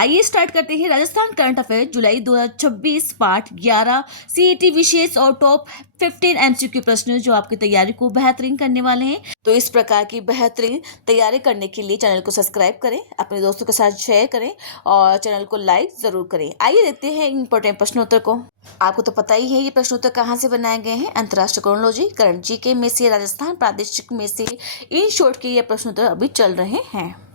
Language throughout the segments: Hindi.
आइए स्टार्ट करते हैं राजस्थान करंट अफेयर जुलाई 2026 पार्ट 11 सीईटी विशेष और टॉप 15 एमसीक्यू प्रश्न जो आपकी तैयारी को बेहतरीन करने वाले हैं। तो इस प्रकार की बेहतरीन तैयारी करने के लिए चैनल को सब्सक्राइब करें, अपने दोस्तों के साथ शेयर करें और चैनल को लाइक जरूर करें। आइए देखते हैं इंपॉर्टेंट प्रश्नोत्तर को। आपको तो पता ही है ये प्रश्नोत्तर कहाँ से बनाए गए हैं। अंतर्राष्ट्रीय क्रोनोलॉजी, करंट जीके में से, राजस्थान प्रादेशिक में से, इन शॉर्ट के ये प्रश्नोत्तर अभी चल रहे हैं।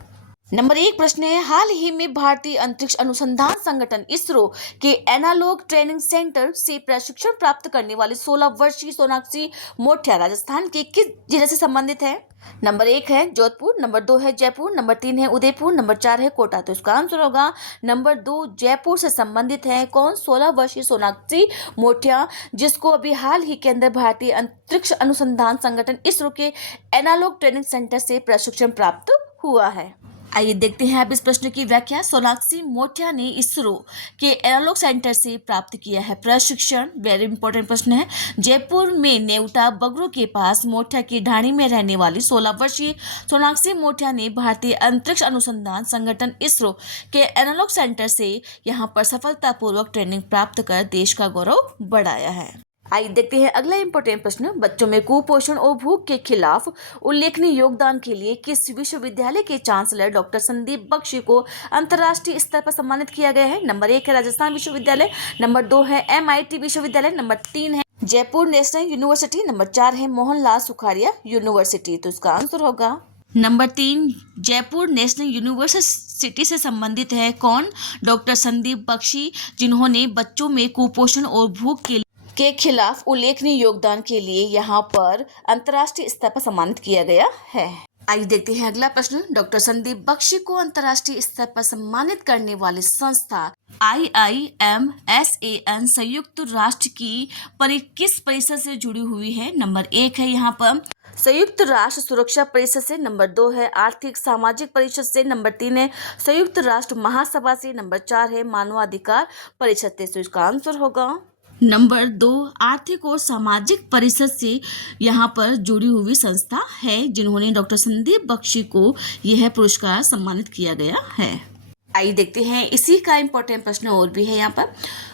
नंबर 1 प्रश्न है, हाल ही में भारतीय अंतरिक्ष अनुसंधान संगठन इसरो के एनालॉग ट्रेनिंग सेंटर से प्रशिक्षण प्राप्त करने वाली 16 वर्षीय सोनाक्षी मोठिया राजस्थान के किस जिले से संबंधित है। नंबर 1 है जोधपुर, नंबर 2 है जयपुर, नंबर 3 है उदयपुर, नंबर 4 है कोटा। तो इसका आंसर होगा नंबर 2 जयपुर से संबंधित है। कौन? 16 वर्षीय सोनाक्षी मोठिया, जिसको अभी हाल ही के अंदर भारतीय अंतरिक्ष अनुसंधान संगठन इसरो के एनालॉग ट्रेनिंग सेंटर से प्रशिक्षण प्राप्त हुआ है। आइए देखते हैं अब इस प्रश्न की व्याख्या। सोनाक्षी मोठिया ने इसरो के एनालॉग सेंटर से प्राप्त किया है प्रशिक्षण। वेरी इंपॉर्टेंट प्रश्न है। जयपुर में नेवटा बगरू के पास मोठिया की ढाणी में रहने वाली 16 वर्षीय सोनाक्षी मोठिया ने भारतीय अंतरिक्ष अनुसंधान संगठन इसरो के एनालॉग सेंटर से यहाँ पर सफलतापूर्वक ट्रेनिंग प्राप्त कर देश का गौरव बढ़ाया है। आइए देखते हैं अगला इंपॉर्टेंट प्रश्न। बच्चों में कुपोषण और भूख के खिलाफ उल्लेखनीय योगदान के लिए किस विश्वविद्यालय के चांसलर डॉक्टर संदीप बख्शी को अंतर्राष्ट्रीय स्तर पर सम्मानित किया गया है। नंबर 1 है राजस्थान विश्वविद्यालय, नंबर 2 है MIT विश्वविद्यालय, नंबर 3 है जयपुर नेशनल यूनिवर्सिटी, नंबर 4 है मोहनलाल सुखाड़िया यूनिवर्सिटी। तो इसका आंसर होगा नंबर 3 जयपुर नेशनल यूनिवर्सिटी से संबंधित है। कौन? डॉक्टर संदीप बख्शी, जिन्होंने बच्चों में कुपोषण और भूख के खिलाफ उल्लेखनीय योगदान के लिए यहाँ पर अंतर्राष्ट्रीय स्तर पर सम्मानित किया गया है। आइए देखते हैं अगला प्रश्न। डॉक्टर संदीप बख्शी को अंतर्राष्ट्रीय स्तर पर सम्मानित करने वाली संस्था IIMSAN संयुक्त राष्ट्र की किस परिषद से जुड़ी हुई है। नंबर 1 है यहाँ पर संयुक्त राष्ट्र सुरक्षा परिषद से, नंबर 2 है आर्थिक सामाजिक परिषद से, नंबर 3 है संयुक्त राष्ट्र महासभा से, नंबर 4 है मानवाधिकार परिषद से। तो इसका आंसर होगा नंबर 2 आर्थिक और सामाजिक परिषद से यहाँ पर जुड़ी हुई संस्था है, जिन्होंने डॉक्टर संदीप बख्शी को यह पुरस्कार सम्मानित किया गया है। आइए देखते हैं इसी का इम्पोर्टेंट प्रश्न और भी है यहाँ पर।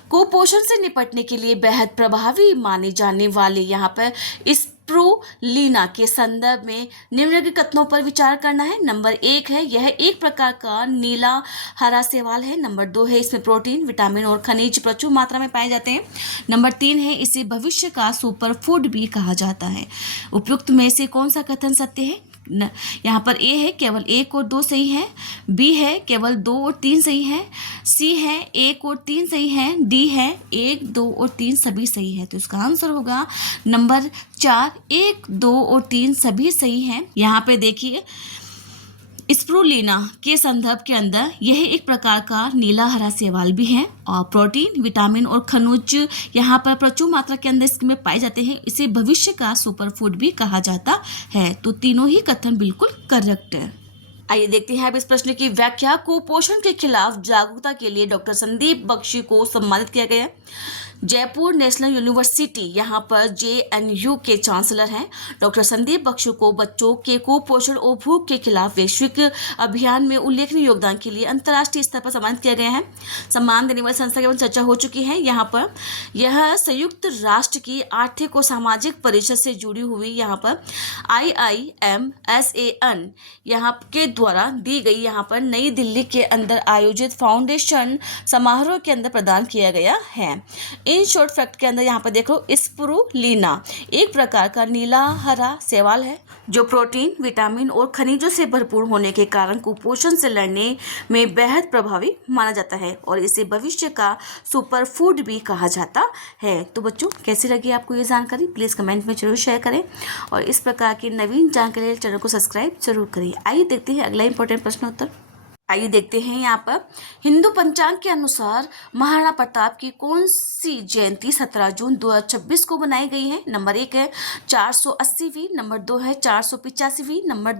कुपोषण से निपटने के लिए बेहद प्रभावी माने जाने वाले यहाँ पर स्पिरुलिना के संदर्भ में निम्नलिखित कथनों पर विचार करना है। नंबर 1 है यह एक प्रकार का नीला हरा शैवाल है। नंबर 2 है इसमें प्रोटीन, विटामिन और खनिज प्रचुर मात्रा में पाए जाते हैं। नंबर 3 है इसे भविष्य का सुपर फूड भी कहा जाता है। उपयुक्त में से कौन सा कथन सत्य है? यहाँ पर A है केवल 1 और 2 सही है, B है केवल 2 और 3 सही है, C है 1 और 3 सही है, D है 1, 2 और 3 सभी सही है। तो इसका आंसर होगा नंबर 4 1, 2 और 3 सभी सही है। यहाँ पे देखिए स्पिरुलिना के संदर्भ के अंदर यह एक प्रकार का नीला हरा शैवाल भी है और प्रोटीन, विटामिन और खनिज यहाँ पर प्रचुर मात्रा के अंदर इसमें पाए जाते हैं। इसे भविष्य का सुपर फूड भी कहा जाता है। तो तीनों ही कथन बिल्कुल करेक्ट है। आइए देखते हैं अब इस प्रश्न की व्याख्या। कुपोषण के खिलाफ जागरूकता के लिए डॉक्टर संदीप बख्शी को सम्मानित किया गया है। जयपुर नेशनल यूनिवर्सिटी यहाँ पर JNU के चांसलर हैं। डॉक्टर संदीप बख्शी को बच्चों के कुपोषण और भूख के खिलाफ वैश्विक अभियान में उल्लेखनीय योगदान के लिए अंतर्राष्ट्रीय स्तर पर सम्मानित किया गया है। सम्मान देने वाली संस्था की चर्चा हो चुकी है। यहाँ पर यह संयुक्त राष्ट्र की आर्थिक और सामाजिक परिषद से जुड़ी हुई यहाँ पर IIMSAN यहाँ के द्वारा दी गई यहाँ पर नई दिल्ली के अंदर आयोजित फाउंडेशन समारोह के अंदर प्रदान किया गया है। इन शॉर्ट फैक्ट के अंदर यहाँ पर देखो स्पिरुलिना एक प्रकार का नीला हरा शैवाल है जो प्रोटीन, विटामिन और खनिजों से भरपूर होने के कारण कुपोषण से लड़ने में बेहद प्रभावी माना जाता है और इसे भविष्य का सुपर फूड भी कहा जाता है। तो बच्चों कैसी लगी आपको ये जानकारी प्लीज़ कमेंट में जरूर शेयर करें और इस प्रकार की नवीन जानकारी के लिए चैनल को सब्सक्राइब जरूर करें। आइए देखते हैं अगला इंपॉर्टेंट प्रश्नोत्तर। आइए देखते हैं यहाँ पर हिंदू पंचांग के अनुसार महाराणा प्रताप की कौन सी जयंती 17 जून 2026 को बनाई गई है। नंबर 1 है 480वीं, नंबर 2 है 485वीं, नंबर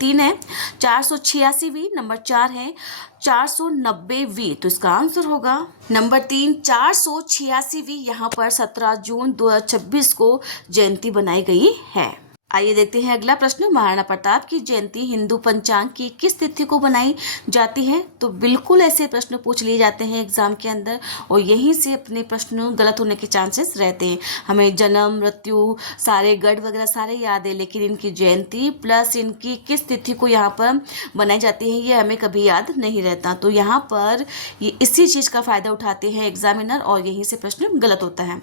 3 है 486वीं, नंबर 4 है 490वीं। तो इसका आंसर होगा नंबर 3 486वीं यहाँ पर 17 जून 2026 को जयंती बनाई गई है। आइए देखते हैं अगला प्रश्न। महाराणा प्रताप की जयंती हिंदू पंचांग की किस तिथि को बनाई जाती है? तो बिल्कुल ऐसे प्रश्न पूछ लिए जाते हैं एग्जाम के अंदर और यहीं से अपने प्रश्न गलत होने के चांसेस रहते हैं। हमें जन्म, मृत्यु, सारे गढ़ वगैरह सारे याद है, लेकिन इनकी जयंती प्लस इनकी किस तिथि को यहाँ पर बनाई जाती है ये हमें कभी याद नहीं रहता। तो यहाँ पर ये इसी चीज़ का फायदा उठाते हैं एग्जामिनर और यहीं से प्रश्न गलत होता है।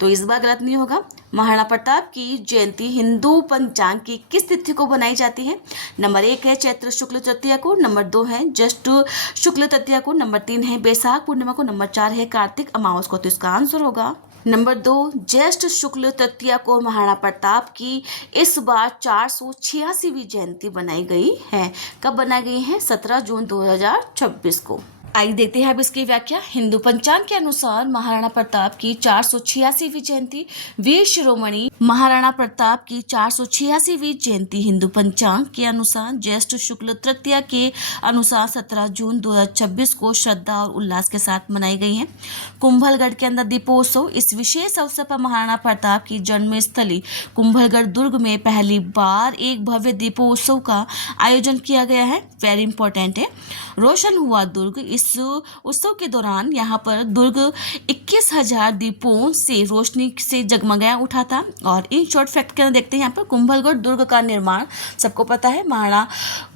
तो इस बार गलत नहीं होगा। महाराणा प्रताप की जयंती हिंदू पंचांग की किस तिथि को बनाई जाती है? नंबर 1 है चैत्र शुक्ल तृतीया को, नंबर 2 है ज्येष्ठ शुक्ल तृतीया को, नंबर 3 है बैसाख पूर्णिमा को, नंबर 4 है कार्तिक अमावस को। तो इसका आंसर होगा नंबर 2 ज्येष्ठ शुक्ल तृतीया को महाराणा प्रताप की इस बार 486वीं जयंती बनाई गई है। कब बनाई गई है? 17 जून 2026 को। आइए देखते हैं अब इसकी व्याख्या। हिंदू पंचांग के अनुसार महाराणा प्रताप की 486वीं जयंती वीर शिरोमणि महाराणा प्रताप की 486वीं जयंती हिंदू पंचांग के अनुसार ज्येष्ठ शुक्ल तृतीया के अनुसार 17 जून 2026 को श्रद्धा और उल्लास के साथ मनाई गई है। कुंभलगढ़ के अंदर दीपोत्सव। इस विशेष अवसर पर महाराणा प्रताप की जन्मस्थली कुंभलगढ़ दुर्ग में पहली बार एक भव्य दीपोत्सव का आयोजन किया गया है। वेरी इंपॉर्टेंट है। रोशन हुआ दुर्ग। इस उत्सव के दौरान यहाँ पर दुर्ग 21,000 दीपों से रोशनी से जगमगाया उठा था। और इन शॉर्ट फैक्ट के अंदर देखते हैं यहाँ पर कुंभलगढ़ दुर्ग का निर्माण सबको पता है महाराणा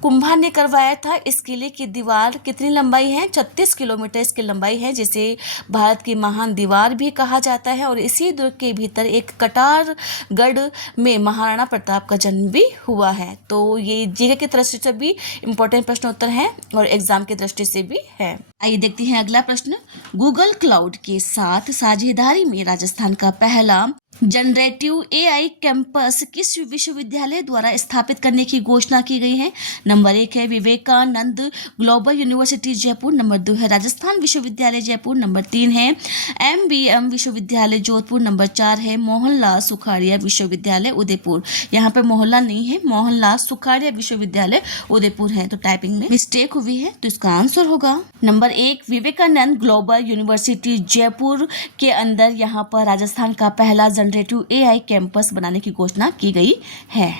कुंभा ने करवाया था। इस किले की दीवार कितनी लंबाई है? 36 किलोमीटर इसकी लंबाई है, जिसे भारत की महान दीवार भी कहा जाता है। और इसी दुर्ग के भीतर एक कटारगढ़ में महाराणा प्रताप का जन्म भी हुआ है। तो ये जीके की दृष्टि से भी इंपॉर्टेंट प्रश्न उत्तर है और एग्जाम की दृष्टि से भी है। आइए देखते हैं अगला प्रश्न। गूगल क्लाउड के साथ साझेदारी में राजस्थान का पहला जनरेटिव एआई कैंपस किस विश्वविद्यालय द्वारा स्थापित करने की घोषणा की गई है? नंबर 1 है Vivekananda global university Jaipur, number 2 है राजस्थान विश्वविद्यालय जयपुर, नंबर 3 है एमबीएम विश्वविद्यालय जोधपुर, नंबर 4 है मोहनलाल सुखाड़िया विश्वविद्यालय उदयपुर। यहाँ पे मोहनलाल नहीं है, मोहनलाल सुखाड़िया विश्वविद्यालय उदयपुर है। तो टाइपिंग में मिस्टेक हुई है, तो इसका आंसर होगा number 1 Vivekananda global university Jaipur के अंदर यहाँ पर राजस्थान का पहला जनरेटिव एआई कैंपस बनाने की घोषणा की गई है।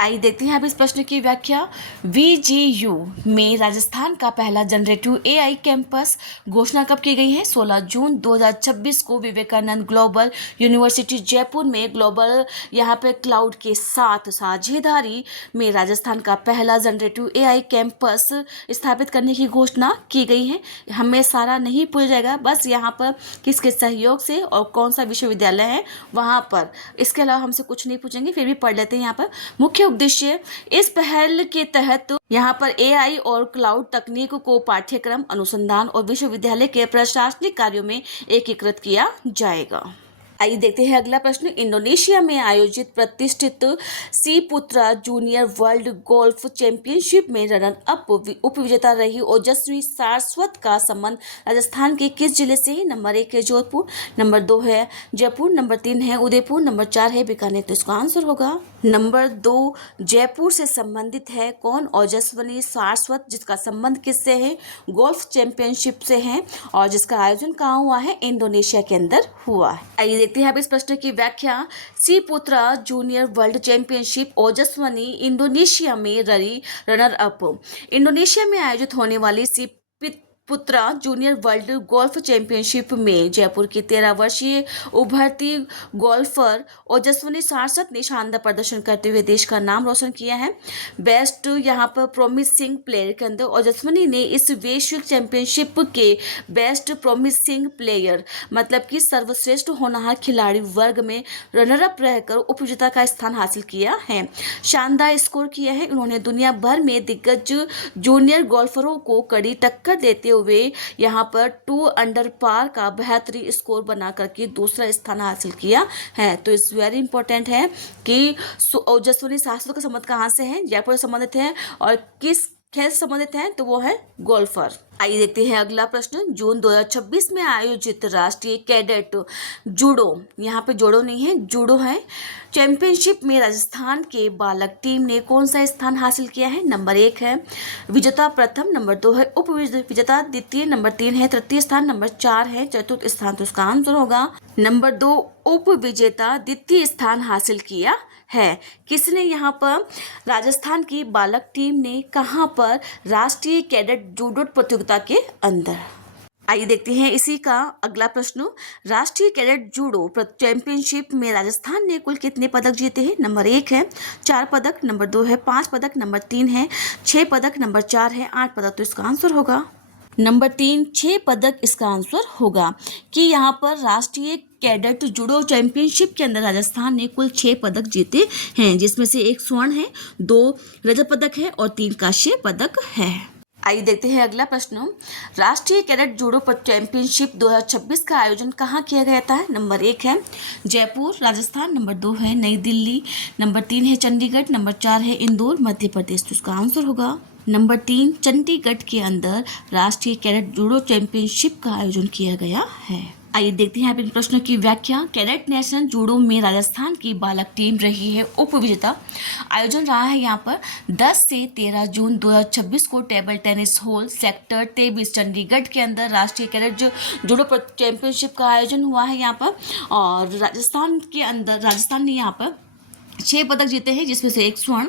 आइए देखते हैं अब इस प्रश्न की व्याख्या। वीजीयू में राजस्थान का पहला जनरेटिव एआई कैंपस घोषणा कब की गई है? 16 जून 2026 को विवेकानंद ग्लोबल यूनिवर्सिटी जयपुर में ग्लोबल यहाँ पे क्लाउड के साथ साझेदारी में राजस्थान का पहला जनरेटिव एआई कैंपस स्थापित करने की घोषणा की गई है। हमें सारा नहीं पूछा जाएगा, बस यहाँ पर किसके सहयोग से और कौन सा विश्वविद्यालय है वहाँ पर। इसके अलावा हमसे कुछ नहीं पूछेंगे, फिर भी पढ़ लेते हैं। यहाँ पर मुख्य उद्देश्य इस पहल के तहत यहाँ पर एआई और क्लाउड तकनीक को पाठ्यक्रम, अनुसंधान और विश्वविद्यालय के प्रशासनिक कार्यों में एकीकृत किया जाएगा। आइए देखते हैं अगला प्रश्न। इंडोनेशिया में आयोजित प्रतिष्ठित सी पुत्रा जूनियर वर्ल्ड गोल्फ चैंपियनशिप में रनर अप उपविजेता रही ओजस्वी सारस्वत का संबंध राजस्थान के किस जिले से है? नंबर 1 है जोधपुर, नंबर 2 है जयपुर, नंबर 3 है उदयपुर, नंबर 4 है बीकानेर। तो इसका आंसर होगा नंबर 2 जयपुर से संबंधित है। कौन? ओजस्वी सारस्वत, जिसका संबंध किससे है? गोल्फ चैंपियनशिप से है और जिसका आयोजन कहाँ हुआ है? इंडोनेशिया के अंदर हुआ है। आइए देखते हैं अब इस प्रश्न की व्याख्या। सी पुत्रा जूनियर वर्ल्ड चैंपियनशिप ओजस्वी इंडोनेशिया में रही रनर अप। इंडोनेशिया में आयोजित होने वाली सी पुत्रा जूनियर वर्ल्ड गोल्फ चैंपियनशिप में जयपुर की 13 वर्षीय उभरती गोल्फर ओजस्वी सारस्वत ने शानदार प्रदर्शन करते हुए देश का नाम रोशन किया है। बेस्ट यहाँ पर प्रोमिसिंग प्लेयर के अंदर ओजस्वी ने इस वैश्विक चैंपियनशिप के बेस्ट प्रोमिसिंग प्लेयर मतलब कि सर्वश्रेष्ठ होनहार खिलाड़ी वर्ग में रनर अप रहकर उपविजेता का स्थान हासिल किया है। शानदार स्कोर किया है। उन्होंने दुनिया भर में दिग्गज जूनियर गोल्फरों को कड़ी टक्कर देते हुए यहाँ पर 2 अंडर पार का बेहतरीन स्कोर बना करके दूसरा स्थान हासिल किया है। तो इस वेरी इंपॉर्टेंट है कि ओजस्वी सारस्वत का संबंध कहाँ से है? जयपुर से संबंधित है और किस खेल से संबंधित है? तो वो है गोल्फर। आइए देखते हैं अगला प्रश्न। जून 2026 में आयोजित राष्ट्रीय कैडेट जूडो, यहाँ पे जोड़ो नहीं है, जूडो है, चैंपियनशिप में राजस्थान के बालक टीम ने कौन सा स्थान हासिल किया है? नंबर 1 है विजेता प्रथम, नंबर 2 है उप विजेता द्वितीय, नंबर 3 है तृतीय स्थान, नंबर 4 है चतुर्थ स्थान। तो इसका आंसर होगा नंबर 2 उप विजेता द्वितीय स्थान हासिल किया है। किसने? यहाँ पर राजस्थान की बालक टीम ने कहाँ पर? राष्ट्रीय कैडेट जूडो प्रतियोगिता के अंदर। आइए देखते हैं इसी का अगला प्रश्न। राष्ट्रीय कैडेट जूडो चैंपियनशिप में राजस्थान ने कुल कितने पदक जीते हैं? नंबर 1 है 4 पदक, नंबर 2 है 5 पदक, नंबर 3 है 6 पदक, नंबर 4 है 8 पदक। तो इसका आंसर होगा नंबर 3 6 पदक इसका आंसर होगा कि यहाँ पर राष्ट्रीय कैडेट जूडो चैंपियनशिप के अंदर राजस्थान ने कुल 6 पदक जीते हैं, जिसमें से 1 स्वर्ण है, 2 रजत पदक है और 3 कांस्य पदक है। आइए देखते हैं अगला प्रश्न। राष्ट्रीय कैडेट जूडो चैंपियनशिप 2026 का आयोजन कहाँ किया गया था? नंबर 1 है जयपुर राजस्थान, नंबर 2 है नई दिल्ली, नंबर 3 है चंडीगढ़, नंबर 4 है इंदौर मध्य प्रदेश। तो इसका आंसर होगा नंबर 3 चंडीगढ़ के अंदर राष्ट्रीय कैडेट जूडो चैंपियनशिप का आयोजन किया गया है। आइए देखते हैं यहाँ इन प्रश्नों की व्याख्या। कैडेट नेशनल जूडो में राजस्थान की बालक टीम रही है उप विजेता। आयोजन रहा है यहाँ पर 10 से 13 जून 2026 को table tennis hall sector 23 Chandigarh के अंदर राष्ट्रीय कैडेट जूडो चैंपियनशिप का आयोजन हुआ है यहाँ पर। और राजस्थान ने यहाँ पर 6 पदक जीते हैं, जिसमें से 1 स्वर्ण,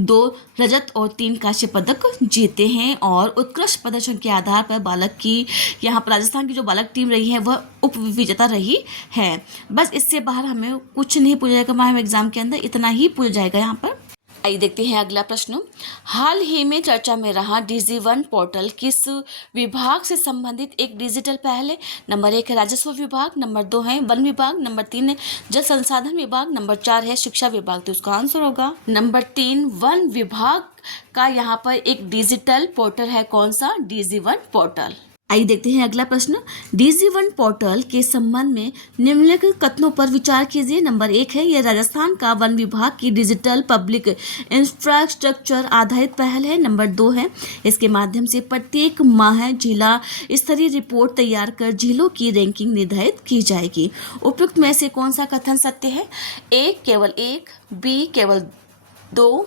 2 रजत और 3 कांस्य पदक जीते हैं। और उत्कृष्ट प्रदर्शन के आधार पर बालक की यहाँ पर राजस्थान की जो बालक टीम रही है वह उप विजेता रही है। बस इससे बाहर हमें कुछ नहीं पूछा जाएगा मैम एग्जाम के अंदर, इतना ही पूछा जाएगा यहाँ पर। आइए देखते हैं अगला प्रश्न। हाल ही में चर्चा में रहा DigiOne पोर्टल किस विभाग से संबंधित एक डिजिटल पहल है? नंबर 1 है राजस्व विभाग, नंबर 2 है वन विभाग, नंबर 3 है जल संसाधन विभाग, नंबर 4 है शिक्षा विभाग। तो इसका आंसर होगा नंबर 3 वन विभाग का यहाँ पर एक डिजिटल पोर्टल है। कौन सा? DigiOne portal. आइए देखते हैं अगला प्रश्न। DigiOne पोर्टल के संबंध में निम्नलिखित कथनों पर विचार कीजिए। नंबर 1 है यह राजस्थान का वन विभाग की डिजिटल पब्लिक इंफ्रास्ट्रक्चर आधारित पहल है। नंबर 2 है इसके माध्यम से प्रत्येक माह जिला स्तरीय रिपोर्ट तैयार कर जिलों की रैंकिंग निर्धारित की जाएगी। उपयुक्त में से कौन सा कथन सत्य है? A केवल 1, B केवल 2,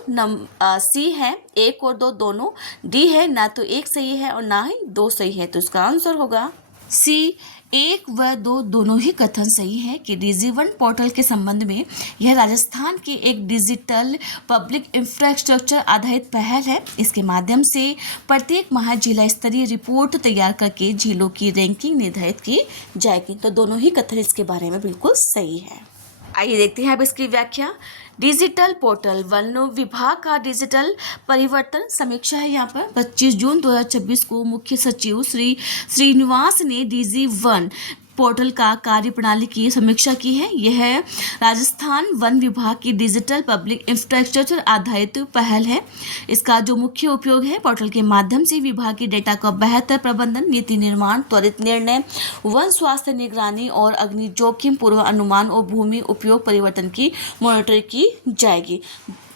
सी है 1 और 2 दोनों, डी है ना तो 1 सही है और ना ही 2 सही है। तो इसका आंसर होगा सी 1 व 2 दोनों ही कथन सही है कि DigiOne पोर्टल के संबंध में यह राजस्थान के एक डिजिटल पब्लिक इंफ्रास्ट्रक्चर आधारित पहल है। इसके माध्यम से प्रत्येक माह जिला स्तरीय रिपोर्ट तैयार करके जिलों की रैंकिंग निर्धारित की जाएगी। तो दोनों ही कथन इसके बारे में बिल्कुल सही है। आइए देखते हैं अब इसकी व्याख्या। डिजिटल पोर्टल वन विभाग का डिजिटल परिवर्तन समीक्षा है। यहाँ पर 25 जून 2026 को मुख्य सचिव श्री श्रीनिवास ने DigiOne पोर्टल का कार्यप्रणाली की समीक्षा की है। यह राजस्थान वन विभाग की डिजिटल पब्लिक इंफ्रास्ट्रक्चर आधारित पहल है। इसका जो मुख्य उपयोग है, पोर्टल के माध्यम से विभाग की डेटा का बेहतर प्रबंधन, नीति निर्माण, त्वरित निर्णय, वन स्वास्थ्य निगरानी और अग्नि जोखिम पूर्व अनुमान और भूमि उपयोग परिवर्तन की मॉनिटरिंग की जाएगी।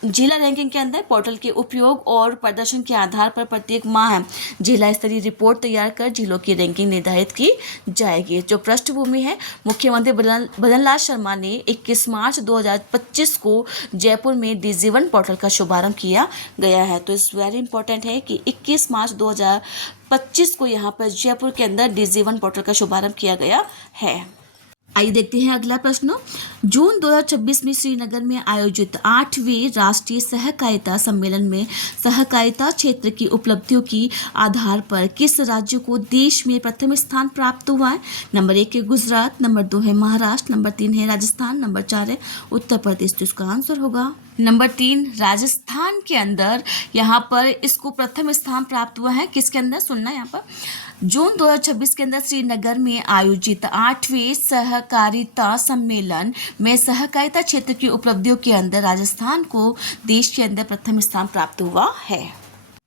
जिला रैंकिंग के अंदर पोर्टल के उपयोग और प्रदर्शन के आधार पर प्रत्येक माह जिला स्तरीय रिपोर्ट तैयार कर जिलों की रैंकिंग निर्धारित की जाएगी। जो पृष्ठभूमि है, मुख्यमंत्री भजनलाल शर्मा ने 21 मार्च 2025 को जयपुर में DigiOne पोर्टल का शुभारंभ किया गया है। तो इस वेरी इंपॉर्टेंट है कि 21 मार्च 2025 को यहाँ पर जयपुर के अंदर DigiOne पोर्टल का शुभारंभ किया गया है। आइए देखते हैं अगला प्रश्न। जून 2026 में श्रीनगर में आयोजित 8वें राष्ट्रीय सहकारिता सम्मेलन में सहकारिता क्षेत्र की उपलब्धियों की आधार पर किस राज्य को देश में प्रथम स्थान प्राप्त हुआ है? नंबर 1 है गुजरात, नंबर 2 है महाराष्ट्र, नंबर 3 है राजस्थान, नंबर 4 है उत्तर प्रदेश। तो इसका आंसर होगा नंबर 3 राजस्थान के अंदर यहाँ पर इसको प्रथम स्थान प्राप्त हुआ है। किसके अंदर? सुनना यहाँ पर। जून 2026 के अंदर श्रीनगर में आयोजित 8वें सहकारिता सम्मेलन में सहकारिता क्षेत्र की उपलब्धियों के अंदर राजस्थान को देश के अंदर प्रथम स्थान प्राप्त हुआ है।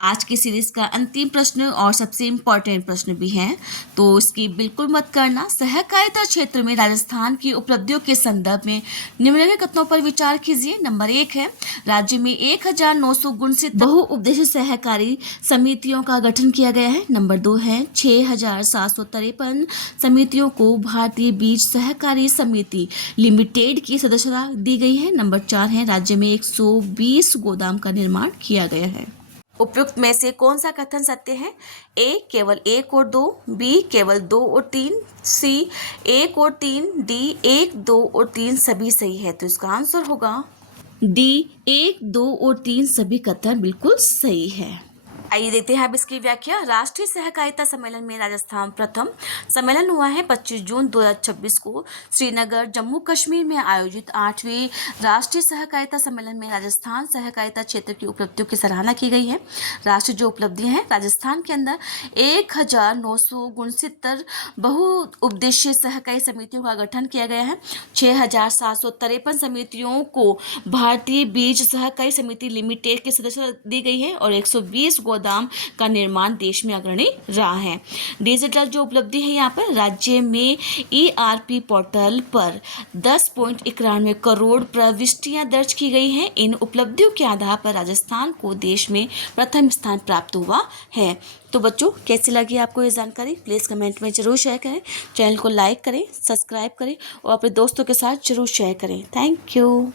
आज की सीरीज का अंतिम प्रश्न और सबसे इम्पोर्टेंट प्रश्न भी है, तो इसकी बिल्कुल मत करना। सहकारिता क्षेत्र में राजस्थान की उपलब्धियों के संदर्भ में निम्नलिखित कथनों पर विचार कीजिए। नंबर 1 है, राज्य में 1969 बहुउद्देशीय सहकारी समितियों का गठन किया गया है। नंबर 2 है, 6753 समितियों को भारतीय बीज सहकारी समिति लिमिटेड की सदस्यता दी गई है। नंबर 4 है, राज्य में 120 गोदाम का निर्माण किया गया है। उपयुक्त में से कौन सा कथन सत्य है? ए केवल 1 और 2, बी केवल 2 और 3, सी 1 और 3, डी 1, 2 और 3 सभी सही है। तो इसका आंसर होगा डी 1, 2 और 3 सभी कथन बिल्कुल सही है। आइए देखते हैं अब इसकी व्याख्या। राष्ट्रीय सहकारिता सम्मेलन में राजस्थान प्रथम सम्मेलन हुआ है 25 जून 2026 को श्रीनगर जम्मू कश्मीर में आयोजित 8वें राष्ट्रीय सहकारिता सम्मेलन में राजस्थान सहकारिता क्षेत्र की उपलब्धियों की सराहना की गई है। राष्ट्रीय जो उपलब्धियां हैं, राजस्थान के अंदर 1969 बहुउद्देशीय सहकारी समितियों का गठन किया गया है। 6753 समितियों को भारतीय बीज सहकारी समिति लिमिटेड की सदस्यता दी गई है और 120 गोदाम का निर्माण देश में अग्रणी रहा है। डिजिटल जो उपलब्धि है यहाँ पर, राज्य में ERP पोर्टल पर 10.91 करोड़ प्रविष्टियां दर्ज की गई हैं। इन उपलब्धियों के आधार पर राजस्थान को देश में प्रथम स्थान प्राप्त हुआ है। तो बच्चों, कैसी लगी आपको ये जानकारी? प्लीज़ कमेंट में जरूर शेयर करें, चैनल को लाइक करें, सब्सक्राइब करें और अपने दोस्तों के साथ जरूर शेयर करें। Thank you.